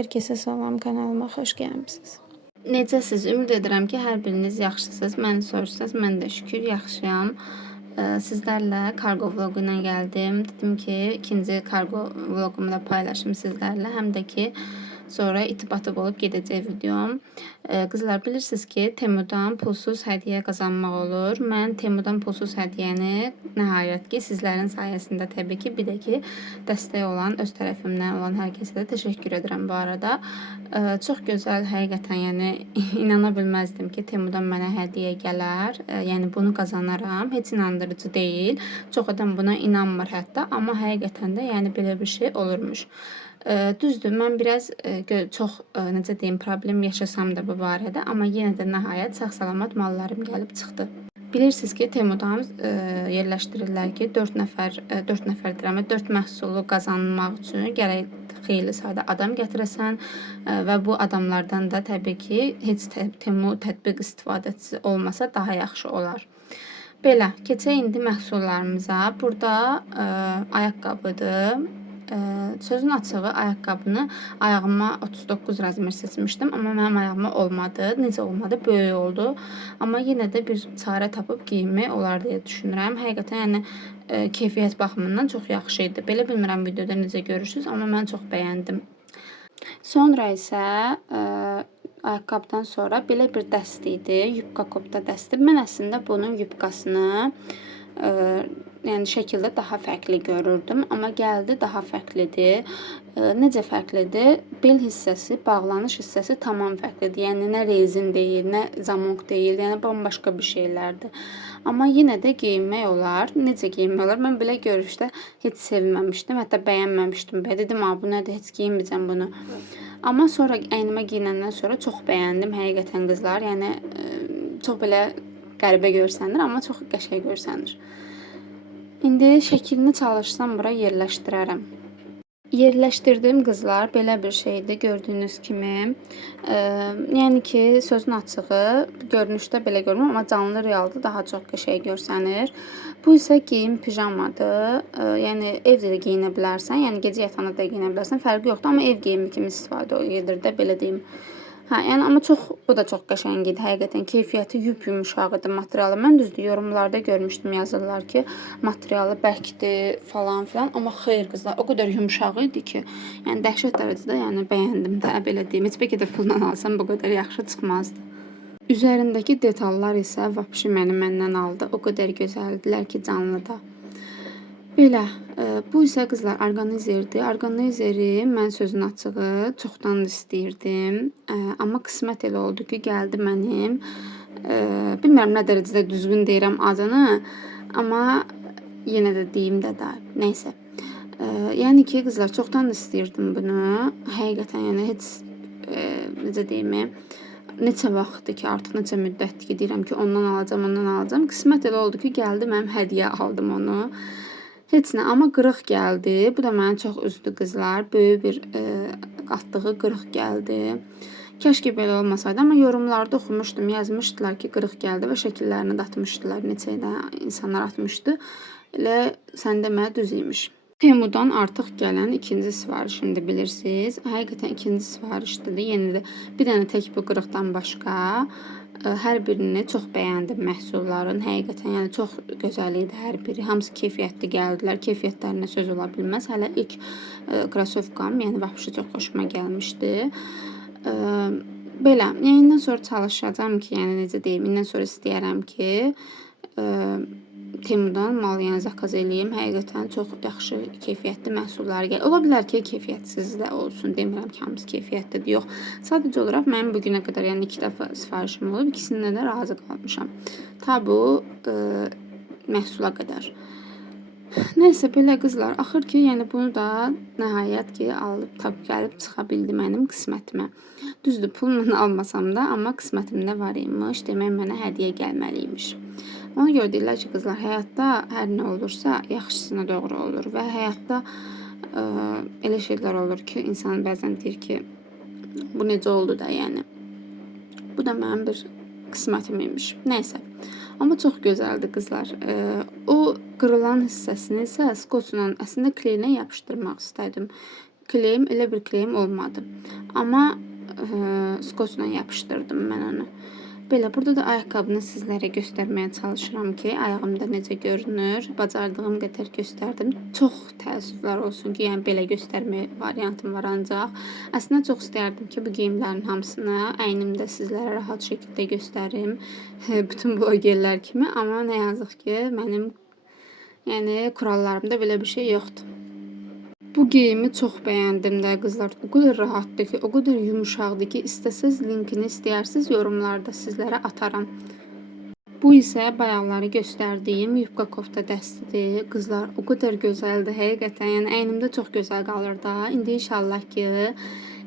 Herkese salam, kanalıma xoş gəlmisiniz. Necəsiz? Ümid edirəm ki, hər biriniz yaxşısınız. Məni soruşsanız, mən də şükür yaxşıyam. Sizlərlə kargo vlogu ilə gəldim. Dedim ki, ikinci kargo vlogumu da paylaşım sizlərlə. Həm də ki, sonra itib atıb olub gedəcək videom. Qızlar, bilirsiniz ki, Temudan pulsuz hədiyyə qazanmaq olur. Mən Temudan pulsuz hədiyyəni nəhayət ki, sizlərin sayəsində təbii ki, bir də ki, dəstək olan, öz tərəfimdən olan hər kəsə də təşəkkür edirəm bu arada. Çox gözəl, həqiqətən, yəni inana bilməzdim ki, Temudan mənə hədiyyə gələr. Yəni bunu qazanaram. Heç inandırıcı deyil. Çox adam buna inanmır hətta, amma həqiqətən də yəni belə bir şey olurmuş. Düzdür, mən biraz çox necə deyim, problem yaşasam da bu barədə, amma yenə də nəhayət sağ-salamat mallarım gəlib çıxdı. Bilirsiniz ki, Temudan yerləşdirirlər ki, 4 deyirəm, 4 məhsulu qazanmaq üçün gərək xeyli sayda adam gətirəsən və bu adamlardan da təbii ki, heç Temu tətbiq istifadəçisi olmasa daha yaxşı olar. Belə, keçək indi məhsullarımıza. Burada ayaqqabıdır. Sözün açığı ayaqqabını ayağıma 39 razmer seçmişdim, amma mənim ayağıma olmadı. Necə olmadı? Böyük oldu. Amma yenə də bir çarə tapıb giyinmək olar deyə düşünürəm. Həqiqətən, yəni keyfiyyət baxımından çox yaxşı idi. Belə bilmirəm videoda necə görürsünüz, amma mən çox bəyəndim. Sonra isə ayaqqabıdan sonra belə bir dəst idi. Yubka kopta dəsti. Mən əslində bunun yubkasını yəni şəkildə daha fərqli görürdüm, amma gəldi daha fərqlidir. Necə fərqlidir? Bel hissəsi, bağlanış hissəsi tamam fərqlidir. Yəni nə rezin deyil, nə zamok deyil, yəni bambaşqa bir şeylərdir. Amma yenə də geyinmək olar. Necə geyinmək olar? Mən belə görüşdə heç sevməmişdim, hətta bəyənməmişdim. Dedim, bu nədir, heç geyinməyəcəm bunu. Amma sonra əynimə giyinəndən sonra çox bəyəndim həqiqətən qızlar. Yəni çox belə qəribə görsənir, amma çox qəşəng görsənir. İndi şəklini çalışsam bura yerləşdirərəm. Yerləşdirdim qızlar, belə bir şeydir gördüyünüz kimi. Yəni ki, sözün açığı görünüşdə belə görünür, amma canlı realda daha çox qəşəng görsənir. Bu isə geyim pijamadır. Yəni evdə də geyinə bilərsən, yəni gecə yatanda da geyinə bilərsən, fərqi yoxdur, amma ev geyimi kimi istifadə edir də, belə deyim. Yəni amma bu da çox qəşəng idi. Həqiqətən keyfiyyəti yumuşaq idi materialı. Mən düzdür yorumlarda görmüşdüm, yazırlar ki, materialı bərkdir falan filan, amma xeyr qızlar, o qədər yumuşaq idi ki, yəni dəhşət dərəcədə yəni bəyəndim də, belə deyim. Heç bəlkə də pulla alsam bu qədər yaxşı çıxmazdı. Üzərindəki detallar isə vəbşi məndən aldı. O qədər gözəldilər ki, canlıda. Belə, bu isə qızlar orqanizerdir. Orqanizeri mən sözün açığı çoxdan istəyirdim. Amma qismət elə oldu ki, gəldi mənim. Bilmirəm nə dərəcədə düzgün deyirəm adını, amma yenə də deyim də nəysə. Yəni ki, qızlar çoxdan istəyirdim bunu. Həqiqətən, yəni heç necə deyim, neçə vaxtdır ki, artıq neçə müddətdir ki, deyirəm ki, ondan alacam. Qismət elə oldu ki, gəldi mənim hədiyyə aldım onu. Heç nə, amma qırıq gəldi. Bu da mənə çox üzdü qızlar. Böyük bir qatlığı qırıq gəldi. Kəşke belə olmasaydı, amma yorumlarda oxumuşdum. Yazmışdılar ki, qırıq gəldi və şəkillərini də atmışdılar. Neçə ilə insanlar atmışdı. Elə sən demə düz imiş. Temudan artıq gələn ikinci sifarişimdir, bilirsiniz. Həqiqətən ikinci sifarişdir. Yenə də bir dənə tək bu qırıqdan başqa hər birini çox bəyəndim məhsulların. Həqiqətən, yəni çox gözəl idi hər biri. Hamısı keyfiyyətli gəldilər. Keyfiyyətlərinə söz ola bilməz. Hələ ilk krasovkam, yəni vəbşi çox xoşuma gəlmişdi. Belə, indən sonra çalışacağam ki, yəni necə deyim, indən sonra istəyərəm ki, Temudan mal yəni zakaz eləyim. Həqiqətən çox yaxşı keyfiyyətli məhsullar gəlir. Ola bilər ki, keyfiyyətsiz də olsun. Demirəm ki, hamısı keyfiyyətlidir. Yox. Sadəcə olaraq mənim bugünə qədər yəni 2 dəfə sifarişim olub. İkisindən də razı qalmışam. Ta bu məhsula qədər. Nəysə, belə qızlar. Axır ki, yəni bunu da nəhayət ki, alıb gəlib çıxa bildi mənim qismətimə. Düzdür, pulla almasam da, amma qismətimdə var imiş. Demək mənə hədiyyə gəlməliymiş. Ona görə deyirlər ki, qızlar, həyatda hər nə olursa yaxşısına doğru olur və həyatda elə şeylər olur ki, insan bəzən deyir ki, bu necə oldu da, yəni. Bu da mənim bir qismətim imiş. Nəysə. Amma çox gözəldir qızlar. O qırılan hissəsini isə skoçla əslində kleyinə yapışdırmaq istədim. Kleyim elə bir kleyim olmadı. Amma skotchla yapışdırdım mən onu. Belə, burada da ayaqqabını sizlərə göstərməyə çalışıram ki, ayağımda necə görünür. Bacardığım qədər göstərdim. Çox təəssüflər olsun ki, yəni belə göstərmə variantım var ancaq. Əslində çox istərdim ki, bu geyimlərin hamısını əynimdə sizlərə rahat şəkildə göstərim. Bütün blogerlər kimi, amma nə yazıq ki, mənim kurallarımda belə bir şey yoxdur. Bu geyimi çox bəyəndim də qızlar. O qədər rahatdır ki, o qədər yumuşaqdır ki, istəsəz linkini istəyirsiniz yorumlarda sizlərə atarım. Bu isə bayaqları göstərdiyim yubka kofta dəstidir. Qızlar, o qədər gözəldir həqiqətən. Yəni əynimdə çox gözəl qalır da. İndi inşallah ki,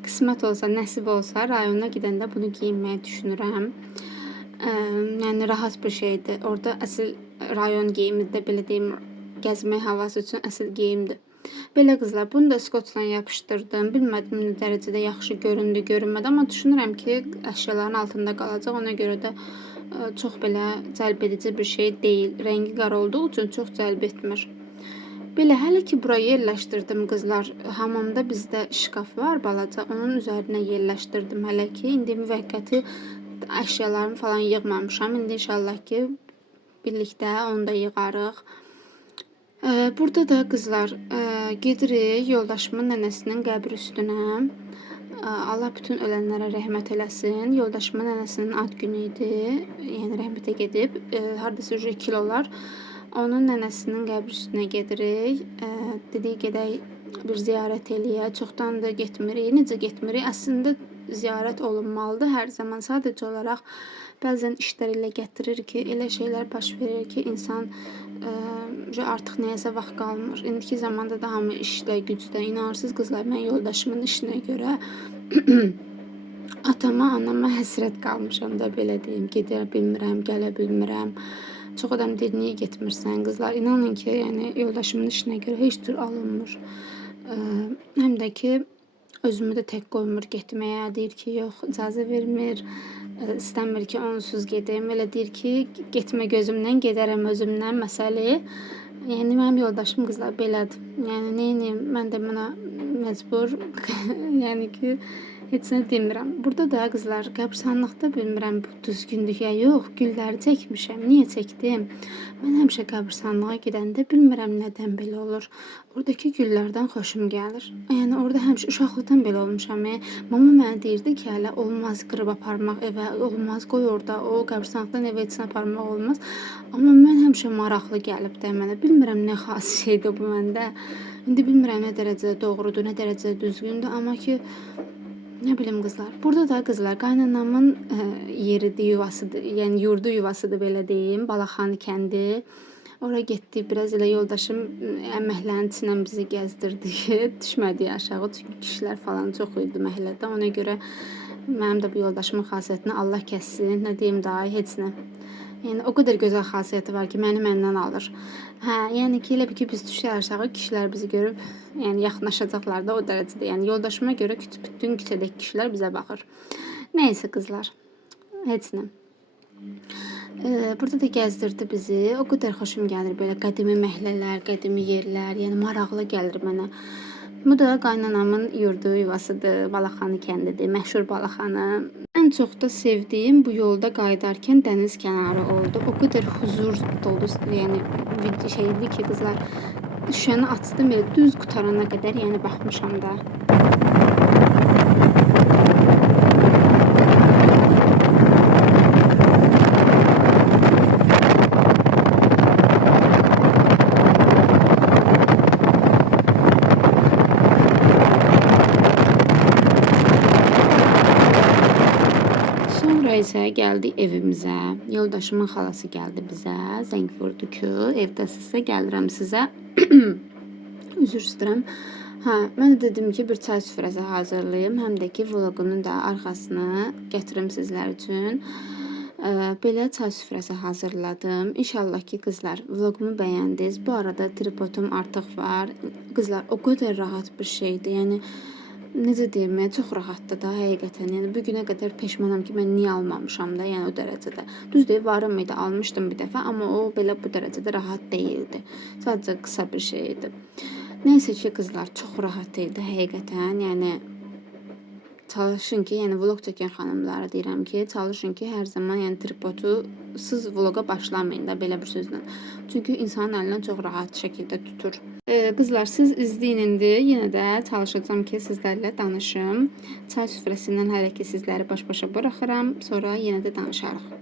qismət olsa, nəsib olsa rayona gedəndə bunu geyinməyi düşünürəm. Yəni rahat bir şeydir. Orada əsl rayon geyimidir, belə deyim, gəzmək havası üçün əsl geyimdir. Belə qızlar, bunu da skotchla yapışdırdım. Bilmədim nə dərəcədə yaxşı göründü, görünmədi, amma düşünürəm ki, əşyaların altında qalacaq. Ona görə də çox belə cəlb edici bir şey deyil. Rəngi qara olduğu üçün çox cəlb etmir. Belə, hələ ki buraya yerləşdirdim qızlar. Hamamda bizdə şkaf var balaca. Onun üzərinə yerləşdirdim hələ ki. İndi müvəqqəti əşyalarımı falan yığmamışam. İndi inşallah ki, birlikdə onu da yığarıq. Burada da qızlar gedirik yoldaşımın nənəsinin qəbri üstünə. Allah bütün ölənlərə rəhmət eləsin. Yoldaşımın nənəsinin ad günü idi. Yəni rəhmətə gedib. Hardasa 2 il olar. Onun nənəsinin qəbri üstünə gedirik. Dedik gedək bir ziyarət eləyək. Çoxdan da getmirik. Necə getmirik? Əslində ziyarət olunmalıdır hər zaman. Sadəcə olaraq bəzən işlər elə gətirir ki, elə şeylər baş verir ki, insan artıq nəyəsə vaxt qalmır. İndiki zamanda da hamı işlə, gücdə. İnanırsınız qızlar, mən yoldaşımın işinə görə atama, anama həsrət qalmışam da, belə deyim. Gedə bilmirəm, gələ bilmirəm. Çox adam deyir, niyə getmirsən? Qızlar, inanın ki, yəni yoldaşımın işinə görə heç cür alınmır. Həm də ki, özümü də tək qoymur getməyə. Deyir ki, yox, icazə vermir. İstəmir ki, onsuz gedim. Elə deyir ki, getmə gözümdən, gedərəm özümdən məsələ. Yəni mənim yoldaşım qızlar belədir. Yəni neyim, mən də buna məcbur. Yəni ki, heç nə demirəm. Burada da qızlar qəbirstanlıqda bilmirəm bu düzgündür ya yox, gülləri çəkmişəm. Niyə çəkdim? Mən həmişə qəbirstanlığa gedəndə bilmirəm nədən belə olur. Oradakı güllərdən xoşum gəlir. Yəni orada həmişə uşaqlıqdan belə olmuşam. Mama mənə deyirdi ki, hələ olmaz qırıb aparmaq evə, olmaz qoy orada, o qəbirstanlıqdan evə heç nə aparmaq olmaz. Amma mən həmişə maraqlı gəlib də mənə. Bilmirəm nə xas şeydir bu məndə. İndi bilmirəm nə dərəcədə doğrudur, nə dərəcədə düzgündür, amma ki nə bilim qızlar. Burada da qızlar qaynanamın yeridir, yuvasıdır. Yəni yurdu yuvasıdır belə deyim. Balaxanı kəndi. Ora getdik, biraz elə yoldaşım əməklərin içindən bizi gəzdirdi. Düşmədik aşağı, çünki kişilər falan çox idi məhəllədə. Ona görə mənim də bu yoldaşımın xasiyyətini Allah kəssin. Nə deyim daha, heç nə. Yəni o qədər gözəl xasiyyəti var ki, məni məndən alır. Yəni ki, elə bir ki, biz düşək aşağı, kişilər bizi görüb, yəni yaxınlaşacaqlar da o dərəcədə. Yəni yoldaşıma görə bütün küçədəki kişilər bizə baxır. Nəysə qızlar, heç nə. Burada da gəzdirdi bizi. O qədər xoşum gəlir belə qədimi məhəllələr, qədimi yerlər, yəni maraqlı gəlir mənə. Bu da qaynanamın yurdu yuvasıdır, Balaxanı kəndidir, məşhur Balaxanı. Ən çox da sevdiyim bu yolda qayıdarkən dəniz kənarı oldu. O qədər huzur dolu, yəni şeydi ki, qızlar, şüşəni açdım belə düz qutarana qədər, yəni baxmışam da. isə gəldik evimizə. Yoldaşımın xalası gəldi bizə. Zəng vurdu ki, evdəsizsə gəlirəm sizə. Üzr istəyirəm. Mən dedim ki, bir çay süfrəsi hazırlayım. Həm də ki, vlogunun da arxasını gətirim sizlər üçün. Belə çay süfrəsi hazırladım. İnşallah ki, qızlar, vlogumu bəyəndiniz. Bu arada tripodum artıq var. Qızlar, o qədər rahat bir şeydir. Yəni necə deyim, çox rahatdır da həqiqətən. Yəni bu günə qədər peşmanam ki, mən niyə almamışam da, yəni o dərəcədə. Düzdür, varım idi, almışdım bir dəfə, amma o belə bu dərəcədə rahat deyildi. Sadəcə qısa bir şey idi. Nəysə ki, qızlar, çox rahat idi həqiqətən. Yəni çalışın ki, yəni vlog çəkən xanımlara deyirəm ki, çalışın ki, hər zaman yəni tripodusuz vloqa başlamayın da belə bir sözlə. Çünki insanın əlindən çox rahat şəkildə tutur. Qızlar, siz izləyin indi. Yenə də çalışacağam ki, sizlərlə danışım. Çay süfrəsindən hələ ki sizləri baş-başa buraxıram. Sonra yenə də danışarıq.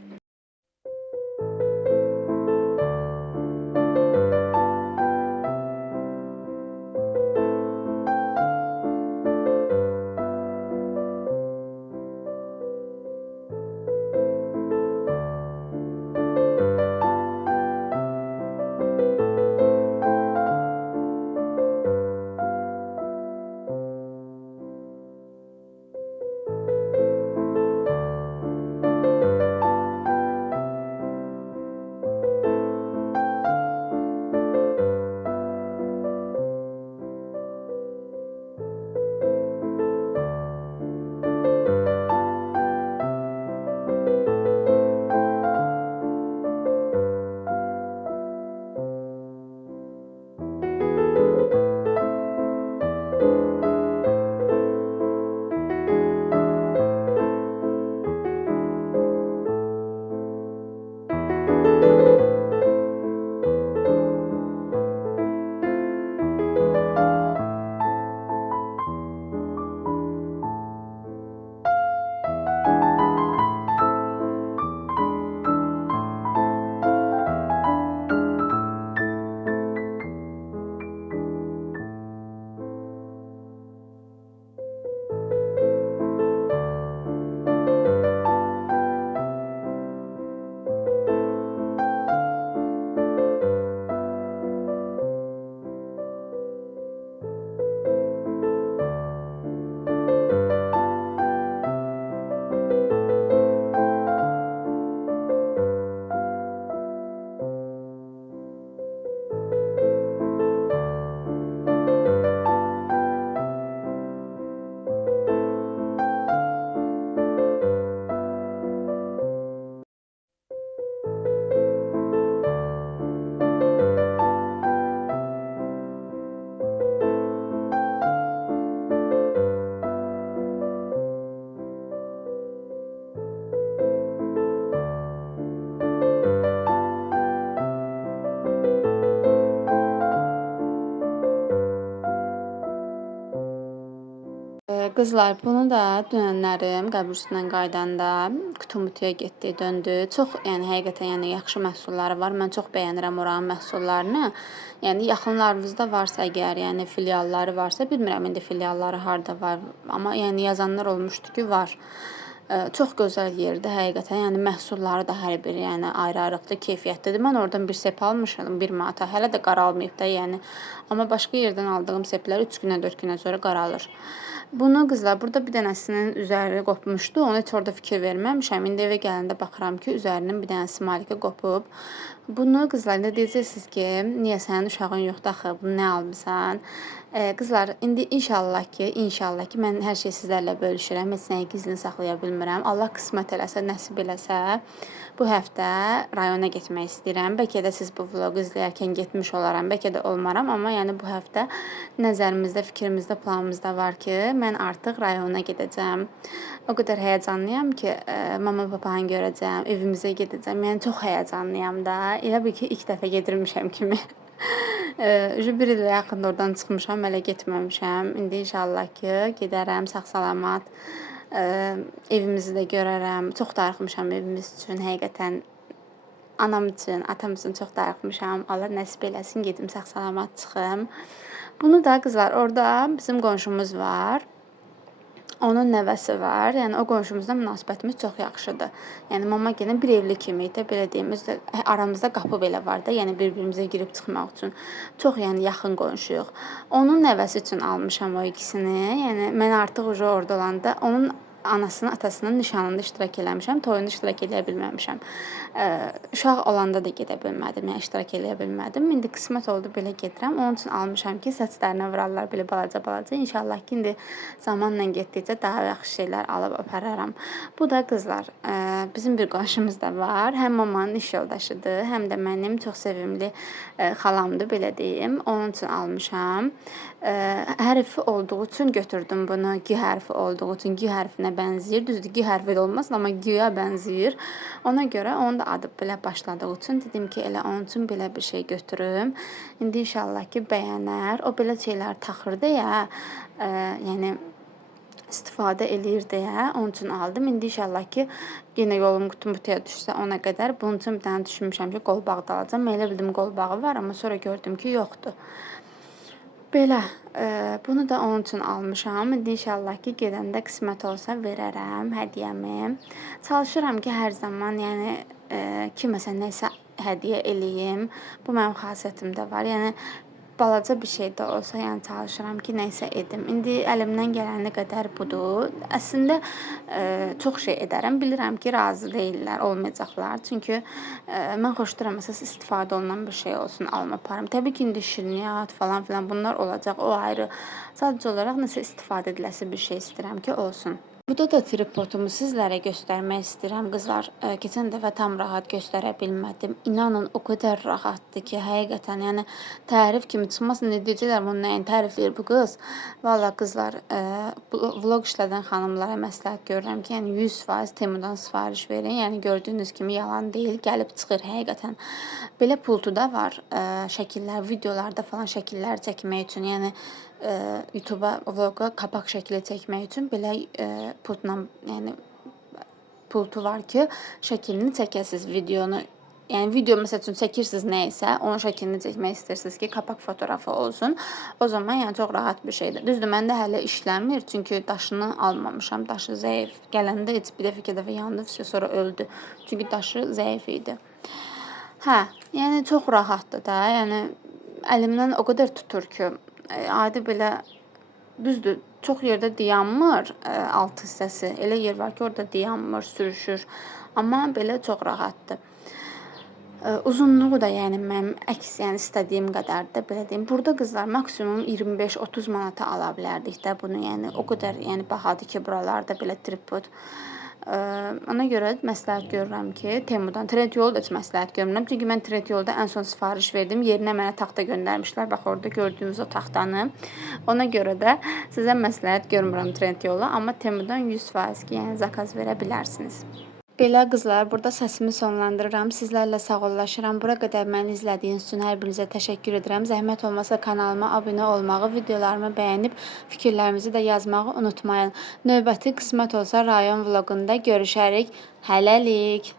Qızlar, bunu da dünənlərim qəbr üstündən qaydanda Kutumutiyə getdi, döndü. Çox, yəni həqiqətən yəni yaxşı məhsulları var. Mən çox bəyənirəm oranın məhsullarını. Yəni yaxınlarınızda varsa əgər, yəni filialları varsa, bilmirəm indi filialları harda var, amma yəni yazanlar olmuşdu ki, var. Çox gözəl yerdir həqiqətən. Yəni məhsulları da hər biri yəni ayrı-ayrılıqda keyfiyyətlidir. Mən oradan bir sep almışam 1 manata. Hələ də qaralmayıb da, yəni. Amma başqa yerdən aldığım seplər 3 günə, 4 günə sonra qaralır. Bunu qızlar, burada bir dənəsinin üzəri qopmuşdu. Ona heç orada fikir verməmişəm. İndi evə gələndə baxıram ki, üzərinin bir dənəsi malikə qopub. Bunu qızlar indi deyəcəksiniz ki, niyə sənin uşağın yoxdur axı? Bunu nə almısan? Qızlar, indi inşallah ki, mən hər şeyi sizlərlə bölüşürəm. Heç nəyi gizlin saxlaya bilmirəm. Allah qismət eləsə, nəsib eləsə, bu həftə rayona getmək istəyirəm. Bəlkə də siz bu vloqu izləyərkən getmiş olaram, bəlkə də olmaram, amma yəni bu həftə nəzərimizdə, fikrimizdə, planımızda var ki, mən artıq rayona gedəcəm. O qədər həyəcanlıyam ki, mama papanı görəcəm, evimizə gedəcəm. Yəni çox həyəcanlıyam da. Elə bil ki, ilk dəfə gedirmişəm kimi. Bir ilə yaxında oradan çıxmışam, hələ getməmişəm. İndi inşallah ki, gedərəm sağ-salamat. Evimizi də görərəm. Çox darıxmışam evimiz üçün, həqiqətən anam üçün, atam üçün çox darıxmışam. Allah nəsib eləsin, gedim sağ-salamat çıxım. Bunu da qızlar, orada bizim qonşumuz var. Onun nəvəsi var. Yəni o qonşumuzla münasibətimiz çox yaxşıdır. Yəni mama gəlin bir evli kimi də belə deyim, aramızda qapı belə var da, yəni bir-birimizə girib çıxmaq üçün. Çox yəni yaxın qonşuyuq. Onun nəvəsi üçün almışam o ikisini. Yəni mən artıq orada olanda onun anasının, atasının nişanında iştirak eləmişəm, toyunda iştirak eləyə bilməmişəm. Uşaq olanda da gedə bilmədim, yəni iştirak eləyə bilmədim. İndi qismət oldu belə gedirəm. Onun üçün almışam ki, saçlarına vurarlar belə balaca-balaca. İnşallah ki, indi zamanla getdikcə daha yaxşı şeylər alıb apararam. Bu da qızlar, bizim bir qonşumuz da var. Həm mamanın iş yoldaşıdır, həm də mənim çox sevimli xalamdır, belə deyim. Onun üçün almışam. Hərfi olduğu üçün götürdüm bunu. G hərfi olduğu üçün G hərfinə bənzəyir. Düzdür, G hərfi də olmaz, amma G-yə bənzəyir. Ona görə onun da adı belə başladığı üçün dedim ki, elə onun üçün belə bir şey götürüm. İndi inşallah ki, bəyənər. O belə şeylər taxırdı ya, yəni istifadə eləyir deyə onun üçün aldım. İndi inşallah ki, yenə yolum qutum-qutuya düşsə ona qədər bunun üçün bir dənə düşünmüşəm ki, qolbağı da alacağam. Elə bildim qolbağı var, amma sonra gördüm ki, yoxdur. Belə, bunu da onun üçün almışam. İndi inşallah ki, gedəndə qismət olsa verərəm hədiyyəmi. Çalışıram ki, hər zaman, yəni kiməsə nəsə hədiyyə eləyim. Bu mənim xasiyyətimdə var. Yəni balaca bir şey də olsa, yəni çalışıram ki, nəsə edim. İndi əlimdən gələni qədər budur. Əslində çox şey edərəm. Bilirəm ki, razı deyillər, olmayacaqlar. Çünki mən xoşlayıram əsas istifadə olunan bir şey olsun, alım aparım. Təbii ki, indi şirniyyat falan filan bunlar olacaq, o ayrı. Sadəcə olaraq nəsə istifadə ediləsi bir şey istəyirəm ki, olsun. Burada da tripodumu sizlərə göstərmək istəyirəm, qızlar. Keçən dəfə tam rahat göstərə bilmədim. İnanın, o qədər rahatdır ki, həqiqətən, yəni tərif kimi çıxmasın. Ne deyəcəklər, bunu nəyin tərifləyir bu qız? Valla qızlar, vlog işlədən xanımlara məsləhət görürəm ki, yəni 100% Temudan sifariş verin. Yəni gördüyünüz kimi yalan deyil, gəlib çıxır həqiqətən. Belə pultu da var, şəkillər, videolarda falan şəkillər çəkmək üçün, yəni YouTube-a, vloqa kapaq şəkli çəkmək üçün belə pultla, yəni pultu var ki, şəklini çəkəsiz videonu. Yəni video məsəl üçün çəkirsiniz nə isə, onun şəklini çəkmək istəyirsiniz ki, kapaq fotoğrafı olsun. O zaman yəni çox rahat bir şeydir. Düzdür, məndə hələ işləmir, çünki daşını almamışam. Daşı zəif. Gələndə heç bir dəfə yandı, sonra öldü. Çünki daşı zəif idi. Hə, yəni çox rahatdır da. Yəni əlimdən o qədər tutur ki, adi belə düzdür, çox yerdə dayanmır alt hissəsi. Elə yer var ki, orada dayanmır, sürüşür. Amma belə çox rahatdır. Uzunluğu da yəni mənim əks, yəni istədiyim qədərdir, belə deyim. Burada qızlar maksimum 25-30 manata ala bilərdik də bunu. Yəni o qədər, yəni bahadır ki, buralarda belə tripod. Ona görə məsləhət görürəm ki, Temudan, Trendyolda heç məsləhət görmürəm. Çünki mən Trendyolda ən son sifariş verdim. Yerinə mənə taxta göndərmişlər. Bax, orada gördüyünüz o taxtanı. Ona görə də sizə məsləhət görmürəm Trendyolda. Amma Temudan 100% ki, yəni zakaz verə bilərsiniz. Belə qızlar, burada səsimi sonlandırıram. Sizlərlə sağollaşıram. Bura qədər məni izlədiyiniz üçün hər birinizə təşəkkür edirəm. Zəhmət olmasa kanalıma abunə olmağı, videolarımı bəyənib fikirlərinizi də yazmağı unutmayın. Növbəti qismət olsa rayon vloqunda görüşərik. Hələlik.